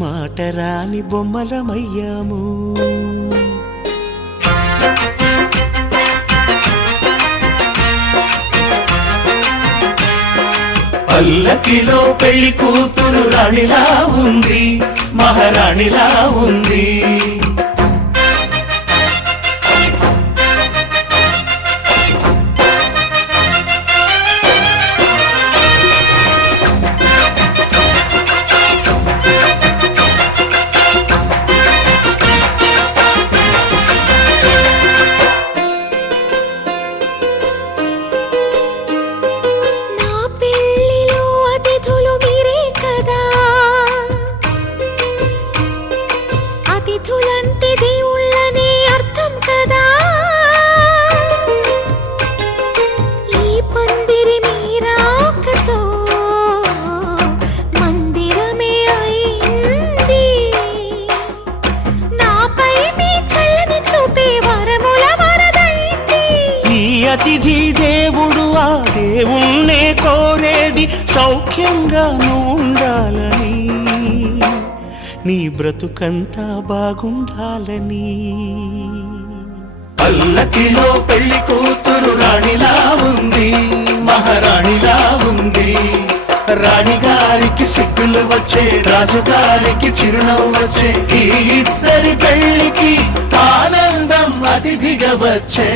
మాటరాని బొమ్మలమయ్యాము. పల్లకిలో పెళ్లి కూతురు రాణిలా ఉంది, మహారాణిలా ఉంది. అతిథి దేవుడు ఆ దేవుణ్ణే కోరేది సౌఖ్యంగా ఉండాలని, నీ బ్రతుకంతా బాగుండాలని. పల్లకిలో పెళ్లి కూతురు రాణిలా ఉంది, మహారాణిలా ఉంది. రాణిగారికి సిగ్గులు వచ్చే, రాజుగారికి చిరునవ్వు వచ్చే. ఈ ఇద్దరి పెళ్లికి ఆనందం అతిథిగా వచ్చే.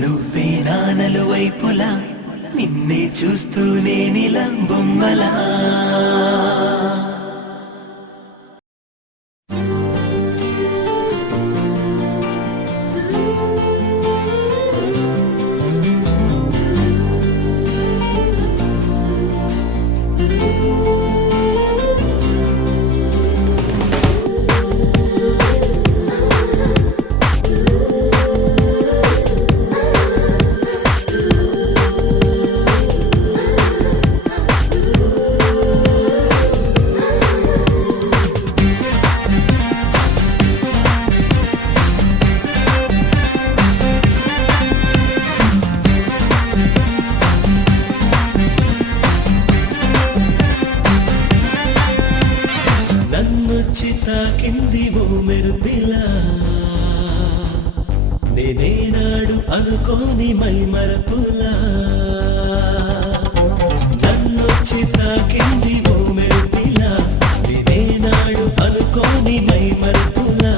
నువ్వే నానలు వైపులా నిన్నే చూస్తూనే నీలం బొమ్మలా తాకింది ఓ మెరుపిలా నేనేనాడు అనుకోని మై మరపులా నన్నొచ్చి తాకింది ఓ మెరుపిలా నేనేనాడు అనుకోని మై మరపులా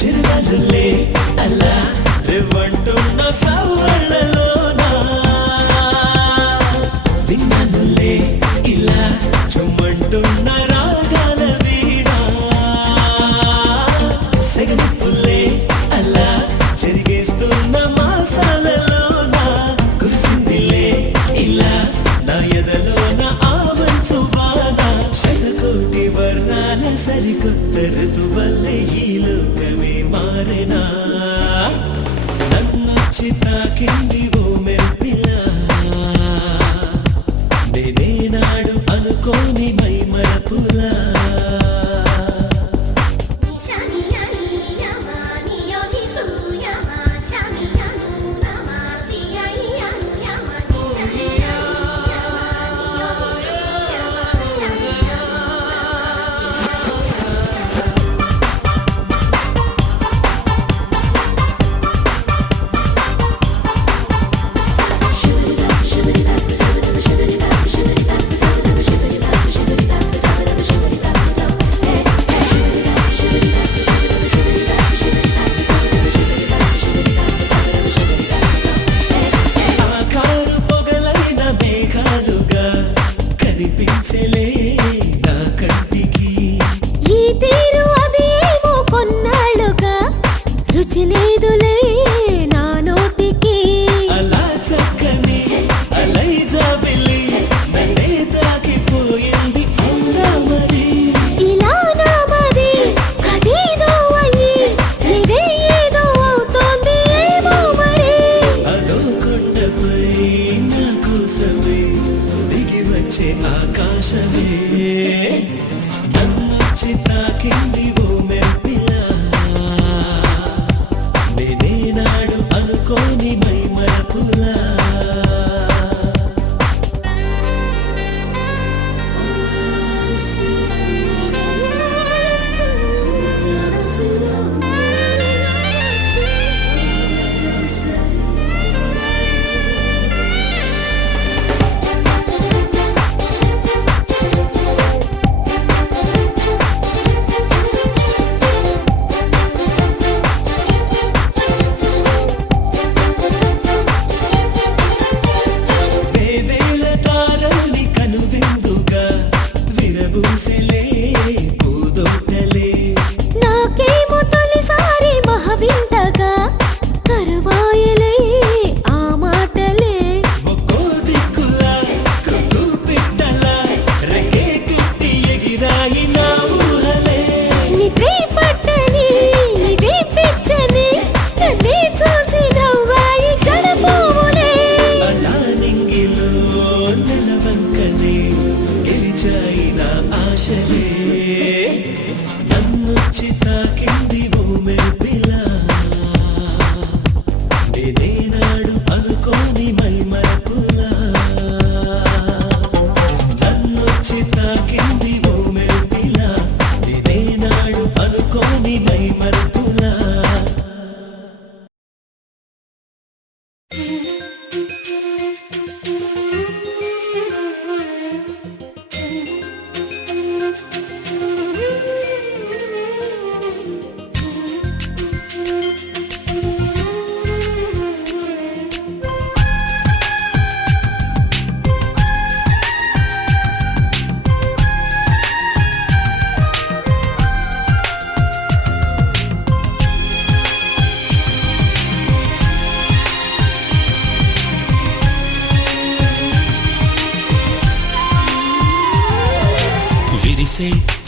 చిరుగాజులే అలా రేవంటున్న సవ్వళ్ళలోనా విన్నానులే ఇలా చుమ్మంటున్న సెగనిప్పులే అలా చెరిగేస్తున్న మాసాలలోన కురిసిందిలే ఇలా నా ఎదలోన ఆ మంచు వాన శతకోటి వర్ణాల సరికొత్త ఋతువల్లే ఈ లోకమే మారెనా నన్నొచ్చి తాకింది ఓ మెరుపిలా నేనేనాడు అనుకోని మై మరపులా ఆకాశమే నన్నొచ్చి తాకింది ఓ మెరుపిలా నేనేనాడు అనుకోని మై మరపులా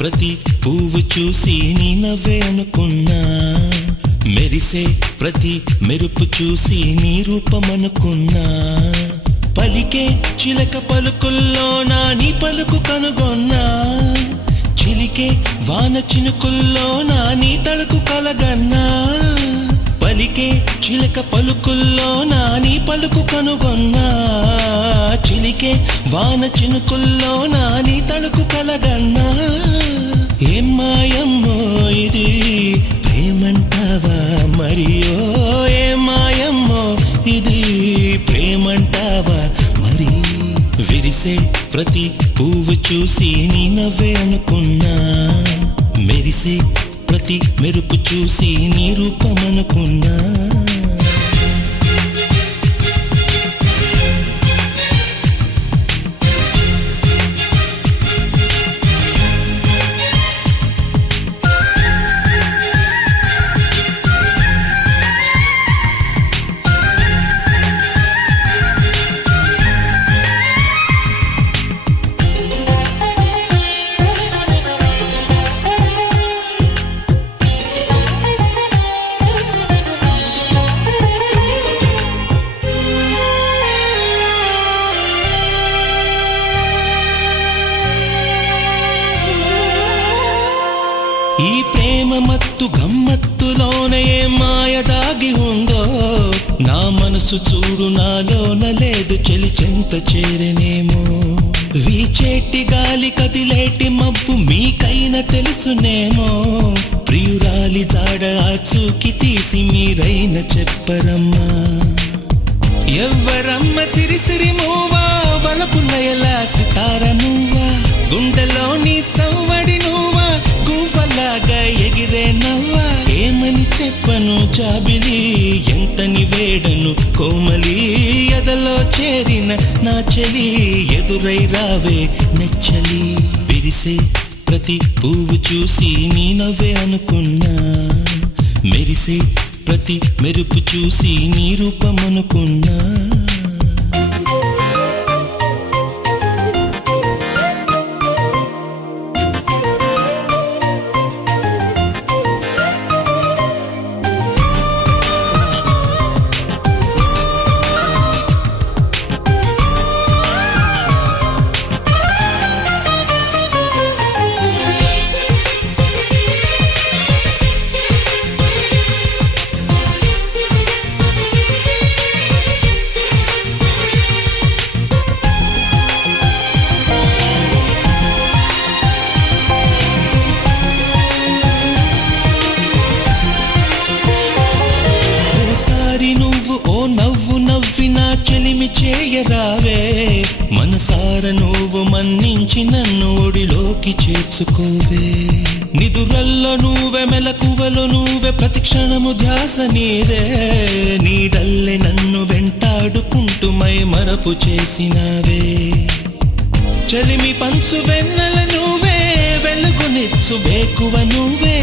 ప్రతి పువ్వు చూసి నీ నవ్వే అనుకున్నా, మెరిసే ప్రతి మెరుపు చూసి నీ రూపమనుకున్నా, పలికే చిలక పలుకుల్లోనా నీ పలుకు కనుగొన్నా, చిలికే వాన చినుకుల్లోనా నీ తళుకు కలగన్నా, పలికే చిలక పలుకుల్లోనా నీ పలుకు కనుగొన్నా, చిలికే వాన చినుకుల్లోనా నీ తళుకు కలగన్నా. ఏం మాయమ్మో ఇది ప్రేమంటావా మరియో, ఏం మాయమ్మో ఇది ప్రేమంటావా మరి. విరిసే ప్రతి పువ్వు చూసి నీ నవ్వే అనుకున్నా, మెరిసే ప్రతి మెరుపు చూసి నీ రూపమనుకున్నా. ఈ ప్రేమ మత్తు గమ్మత్తులోనే మాయ దాగి ఉందో, నా మనసు చూడు నాలోన లేదు చెలి చెంత చేరనేమో. వీచేటి గాలి కదిలేటి మబ్బు మీకైనా తెలుసునేమో, ప్రియురాలి జాడ ఆచూకి తీసి మీరైనా చెప్పరమ్మా. ఎవ్వరమ్మ సిరిసిరి మూవా వలపుల్లయలా సితార నువ్వా, గుండెలో నీ సవ్వడి నువ్వా, గువ్వలాగా ఎగిరే నవ్వా. ఏమని చెప్పను జాబిలి ఎంతని వేడను కోమలి, ఎదలో చేరిన నా చెలి ఎదురై రావే నెచ్చలి. విరిసే ప్రతి పువ్వు చూసి నీ నవ్వే అనుకున్నా, మెరిసే ప్రతి మెరుపు చూసి నీ రూపమనుకున్నా. నువ్వు ఓ నవ్వు నవ్వినా చెలిమి చేయరావే, మనసార నువ్వు మన్నించి నన్ను ఒడిలోకి చేర్చుకోవే. నిదురల్లో నువ్వే మెలకువలో నువ్వే ప్రతి క్షణము ధ్యాస నీదే, నీడల్లే నన్ను వెంటాడుకుంటూ మై మరపు చేసినావే. చెలిమి పంచు వెన్నెల నువ్వే, వెలుగునిచ్చు వేకువ నువ్వే.